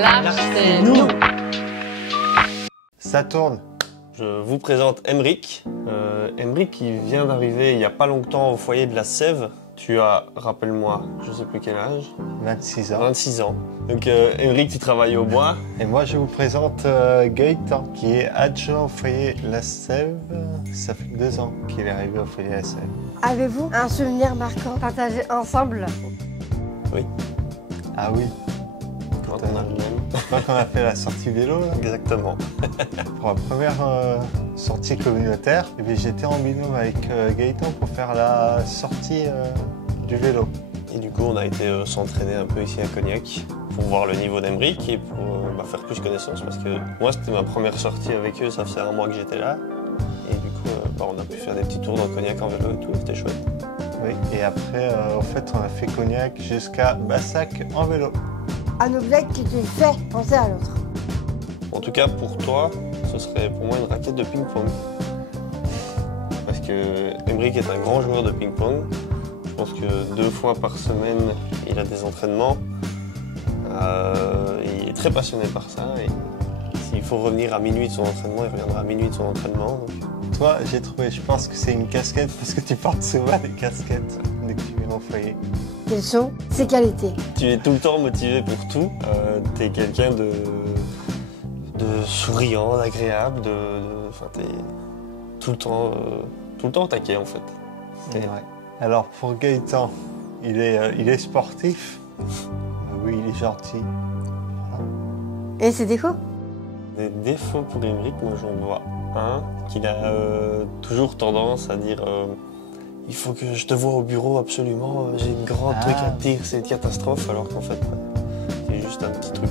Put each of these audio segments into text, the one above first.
Large, c'est nous. Ça tourne. Je vous présente Aymeric. Aymeric, il vient d'arriver il n'y a pas longtemps au foyer de la Sève. Tu as, rappelle-moi, je sais plus quel âge. 26 ans. 26 ans. Donc Aymeric, tu travailles au bois. Et moi, je vous présente Gaëtan, qui est adjoint au foyer La Sève. Ça fait 2 ans qu'il est arrivé au foyer La Sève. Avez-vous un souvenir marquant partagé ensemble? Oui. Ah oui. Quand on a le même. Quand on a fait la sortie vélo, là, Exactement. pour la première sortie communautaire, j'étais en binôme avec Gaëtan pour faire la sortie du vélo. Et du coup, on a été s'entraîner un peu ici à Cognac pour voir le niveau d'Aymeric et pour faire plus connaissance parce que moi, c'était ma première sortie avec eux, ça faisait 1 mois que j'étais là. Et du coup, on a pu faire des petits tours dans Cognac en vélo et tout, c'était chouette. Oui, et après, en fait, on a fait Cognac jusqu'à Bassac en vélo. Un objet qui te fait penser à l'autre. En tout cas, pour toi, ce serait pour moi une raquette de ping-pong. Parce que Aymeric est un grand joueur de ping-pong. Je pense que 2 fois par semaine, il a des entraînements. Il est très passionné par ça. Et s'il faut revenir à minuit de son entraînement, il reviendra à minuit de son entraînement. Donc... Toi, j'ai trouvé, je pense que c'est une casquette parce que tu portes souvent des casquettes dès que tu viens au foyer. Quelles sont ses qualités? Tu es tout le temps motivé pour tout. Tu es quelqu'un de souriant, d'agréable, t'es tout le temps au taquet en fait. C'est vrai. Alors pour Gaëtan, il est sportif. Oui, il est gentil. Et ses défauts? Des défauts pour Aymeric, moi j'en vois un, qu'il a toujours tendance à dire il faut que je te vois au bureau absolument, j'ai une grande truc à te dire, c'est une catastrophe, alors qu'en fait, c'est juste un petit truc.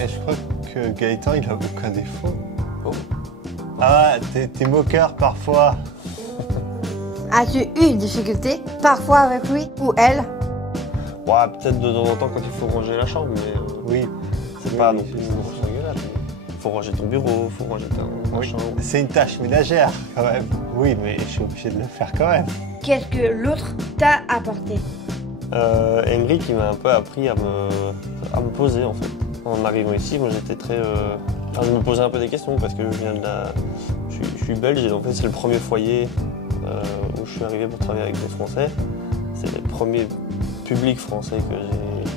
Et je crois que Gaëtan, il a aucun défaut. Oh. Ah, t'es moqueur parfois. As-tu eu une difficulté, parfois avec lui ou elle? Ouais, peut-être de temps en temps quand il faut ranger la chambre, mais Oui. c'est pas non plus une grosse engueulade. Il faut ranger ton bureau, il faut ranger ta chambre. C'est une tâche ménagère quand même. Oui, mais je suis obligé de le faire quand même. Qu'est-ce que l'autre t'a apporté? Aymeric, il m'a un peu appris à me poser en fait. En arrivant ici, moi j'étais très... je me posais un peu des questions parce que je viens de la... Je suis belge et en fait c'est le premier foyer où je suis arrivé pour travailler avec des Français. C'est les premiers publics français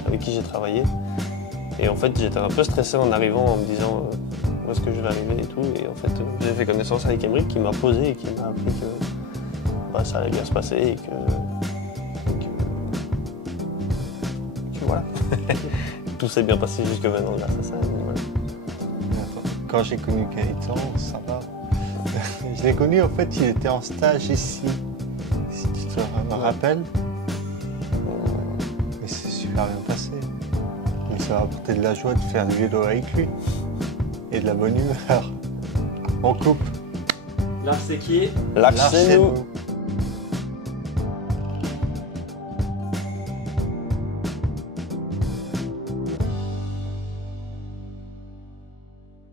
avec qui j'ai travaillé. Et en fait j'étais un peu stressé en arrivant en me disant où est-ce que je vais arriver et tout. Et en fait j'ai fait connaissance avec Aymeric qui m'a posé et qui m'a appris que ça allait bien se passer et que voilà. Tout s'est bien passé jusque maintenant grâce à ça. Voilà. Quand j'ai connu Gaëtan, ça va. Je l'ai connu, en fait, il était en stage ici. Si tu te rappelles. Mais c'est super bien passé. Mais ça m'a apporté de la joie de faire du vélo avec lui. Et de la bonne humeur. On coupe. Large, c'est qui? Large, c'est nous. nous.